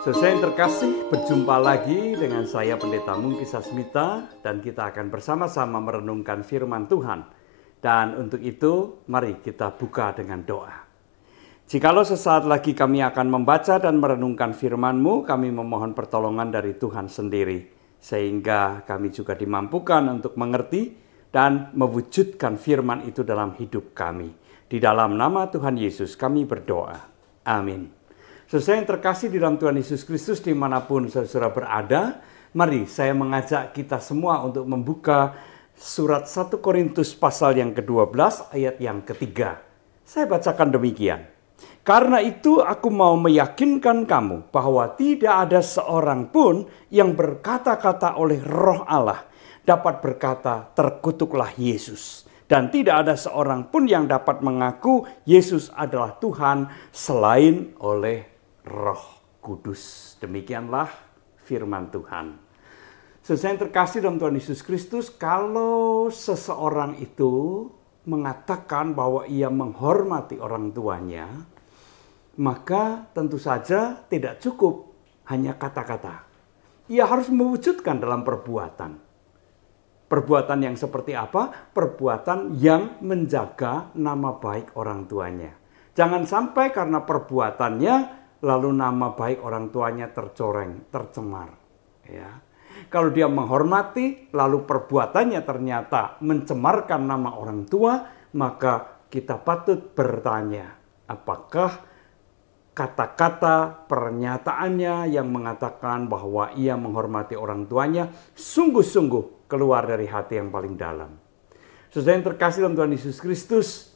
Saudara yang terkasih, berjumpa lagi dengan saya Pendeta Mungki Sasmita dan kita akan bersama-sama merenungkan firman Tuhan. Dan untuk itu, mari kita buka dengan doa. Jikalau sesaat lagi kami akan membaca dan merenungkan firman-Mu, kami memohon pertolongan dari Tuhan sendiri, sehingga kami juga dimampukan untuk mengerti dan mewujudkan firman itu dalam hidup kami. Di dalam nama Tuhan Yesus kami berdoa. Amin. Saudara yang terkasih di dalam Tuhan Yesus Kristus dimanapun saudara berada, mari saya mengajak kita semua untuk membuka surat 1 Korintus pasal yang ke-12 ayat yang ketiga. Saya bacakan demikian. Karena itu aku mau meyakinkan kamu bahwa tidak ada seorang pun yang berkata-kata oleh Roh Allah dapat berkata terkutuklah Yesus. Dan tidak ada seorang pun yang dapat mengaku Yesus adalah Tuhan selain oleh Roh Kudus. Demikianlah firman Tuhan. Saudara yang terkasih dalam Tuhan Yesus Kristus, kalau seseorang itu mengatakan bahwa ia menghormati orang tuanya, maka tentu saja tidak cukup hanya kata-kata. Ia harus mewujudkan dalam perbuatan. Perbuatan yang seperti apa? Perbuatan yang menjaga nama baik orang tuanya. Jangan sampai karena perbuatannya lalu nama baik orang tuanya tercoreng, tercemar. Ya. Kalau dia menghormati, lalu perbuatannya ternyata mencemarkan nama orang tua, maka kita patut bertanya, apakah kata-kata pernyataannya yang mengatakan bahwa ia menghormati orang tuanya sungguh-sungguh keluar dari hati yang paling dalam. Saudara yang terkasih dalam Tuhan Yesus Kristus,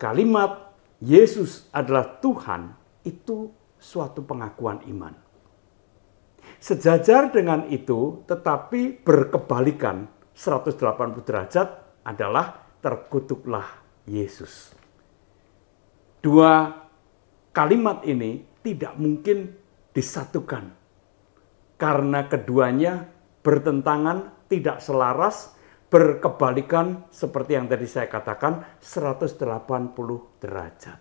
kalimat Yesus adalah Tuhan itu suatu pengakuan iman. Sejajar dengan itu, tetapi berkebalikan 180 derajat adalah terkutuklah Yesus. Dua kalimat ini tidak mungkin disatukan karena keduanya bertentangan, tidak selaras, berkebalikan seperti yang tadi saya katakan 180 derajat.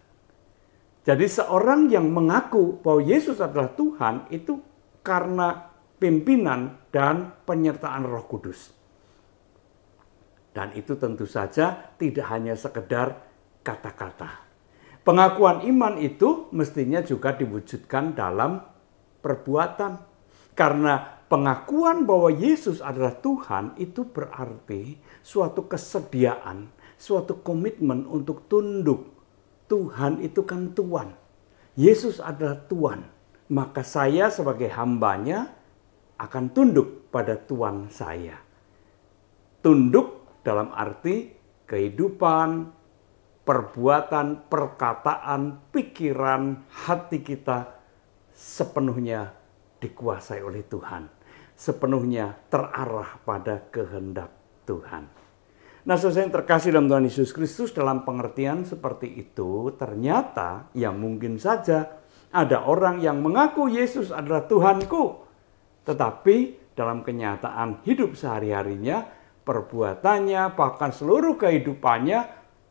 Jadi seorang yang mengaku bahwa Yesus adalah Tuhan itu karena pimpinan dan penyertaan Roh Kudus. Dan itu tentu saja tidak hanya sekedar kata-kata. Pengakuan iman itu mestinya juga diwujudkan dalam perbuatan. Karena pengakuan bahwa Yesus adalah Tuhan itu berarti suatu kesediaan, suatu komitmen untuk tunduk. Tuhan itu kan Tuhan. Yesus adalah Tuhan. Maka saya sebagai hambanya akan tunduk pada Tuhan saya. Tunduk dalam arti kehidupan, perbuatan, perkataan, pikiran, hati kita sepenuhnya dikuasai oleh Tuhan. Sepenuhnya terarah pada kehendak Tuhan. Nah, saudara yang terkasih dalam Tuhan Yesus Kristus, dalam pengertian seperti itu, ternyata ya mungkin saja ada orang yang mengaku Yesus adalah Tuhanku. Tetapi dalam kenyataan hidup sehari-harinya, perbuatannya, bahkan seluruh kehidupannya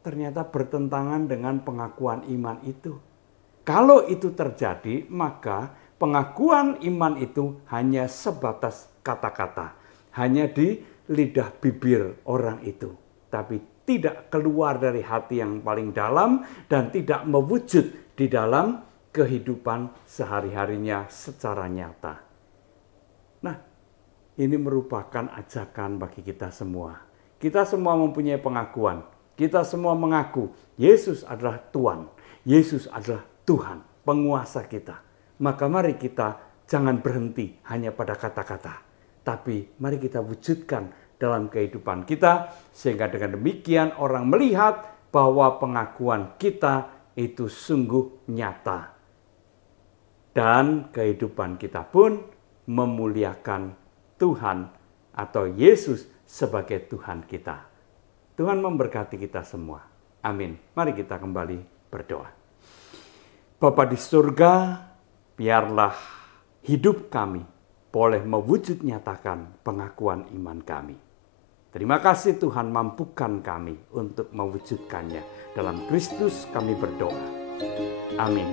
ternyata bertentangan dengan pengakuan iman itu. Kalau itu terjadi, maka pengakuan iman itu hanya sebatas kata-kata. Hanya di lidah bibir orang itu. Tapi tidak keluar dari hati yang paling dalam dan tidak mewujud di dalam kehidupan sehari-harinya secara nyata. Nah, ini merupakan ajakan bagi kita semua. Kita semua mempunyai pengakuan. Kita semua mengaku Yesus adalah Tuhan. Yesus adalah Tuhan, penguasa kita. Maka mari kita jangan berhenti hanya pada kata-kata. Tapi mari kita wujudkan dalam kehidupan kita, sehingga dengan demikian orang melihat bahwa pengakuan kita itu sungguh nyata. Dan kehidupan kita pun memuliakan Tuhan atau Yesus sebagai Tuhan kita. Tuhan memberkati kita semua. Amin. Mari kita kembali berdoa. Bapa di surga, biarlah hidup kami boleh mewujud nyatakan pengakuan iman kami. Terima kasih Tuhan, mampukan kami untuk mewujudkannya. Dalam Kristus kami berdoa. Amin.